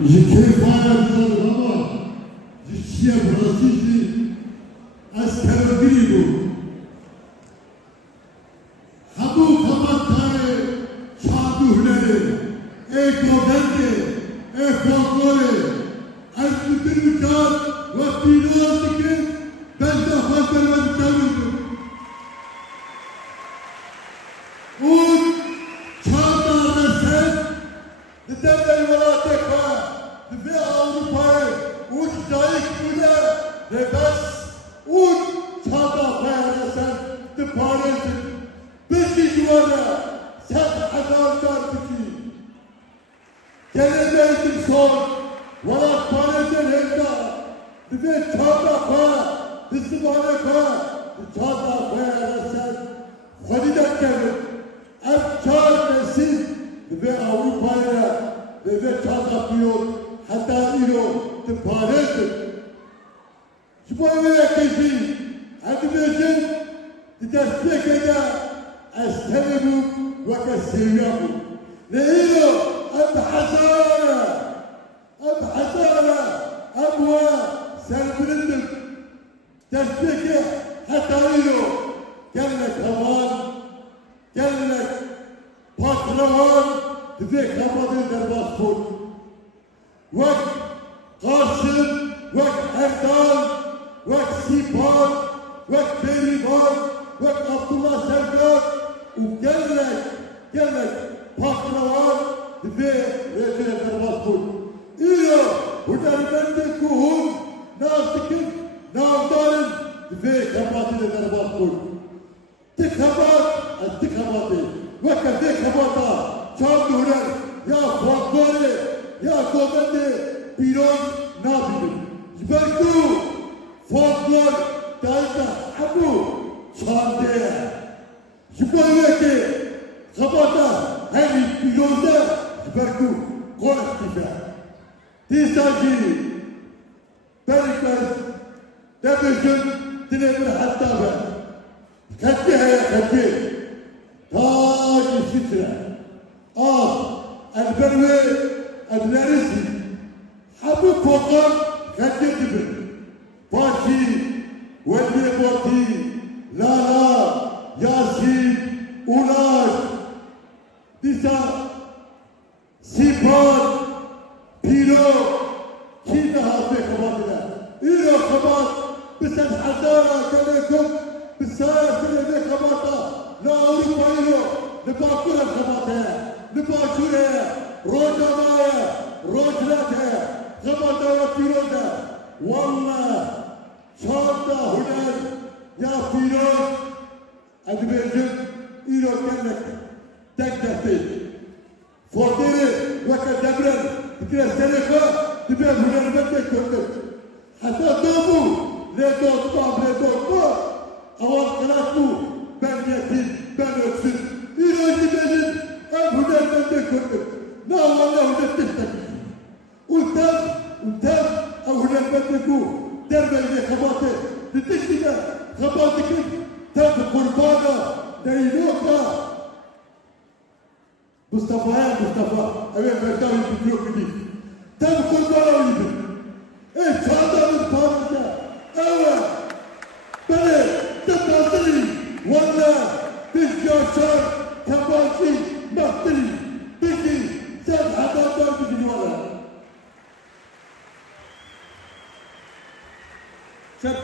ji kêfaya bizarama, ji çiye burası jî ez terogirî bû. Hemû xebatkarê çandû hunerê, ê govendê, ê folklorê, ez bi din û can ve pîroz dikim, benda xwe derve dikewînim. û çanda reset di devlê welatê xwe, di vê Ewropayê û di dayîk bûne rêbes û çanda xwe reset diparêzin. Peki juvana, sen hazardar biki. Gelebeydim son, valat parezen henda. Dibe çarda kwa, dizibane kwa, çarda kwa arasın. Khodidat kevin, ev çar nesil, dibe Avrupa'ya, dibe çarda piyot, hatta ilo, di parezen. Jubaya kezi, hadi bejin, di destek eder, أستلم وكسيره لإله أبحثانا أبوى سلبرندم تشبكه حتى إله قال لك هوان قال لك بطلوان تذيك هبضي درباسبوت وقت قاسم وقت حردان وقت سيبان وقت بيريبان وقت عبد الله سردار وقال لك بطلوان في رجل الرسول إيوه ودربندكم ناستكم ناودارن في كباتي الرسول تكبات التكباتي وكذا كباتا شاندورا يا فوقوري يا كوبندي بيرون نابين جبرتو فوقور دايتا حبو شانديا جبرتي خباتا هني بيروزا جبرتو قوستيجا تيساجي بريكاس دبجن تنبر حتى بان خديها يا خدي تاج السترة البروي النارسي حبو فوقر خدي دبر باشي ولي بوتي لالا ياسين اولاش ديسا سيبان بيرو كينا هاتي خباتنا إيرو خبات بسن حزارة كليكم بسايا سنة خباتا لا أوروبا إيرو نباكونا خباتها نباكونا روجا مايا روجلاتها خباتا وبيروزا والله شاردا هناك يا بيروز أدبيرجن إيرو كنك تكتفي فوتيري وكدبرن تكره سنكا تبيه هنرمتك كنك حتى دوبو لدوطا أول قلاتو بن يتيم بن أكسد إيرو جبالين أم هنرمتك كنك لا والله هنرمتك وتم أو هنرمتكو دربا إلي خباتي تتكتنا خباتك تم قربانا دينوكا مصطفى أبي مرداوي بكيو كدي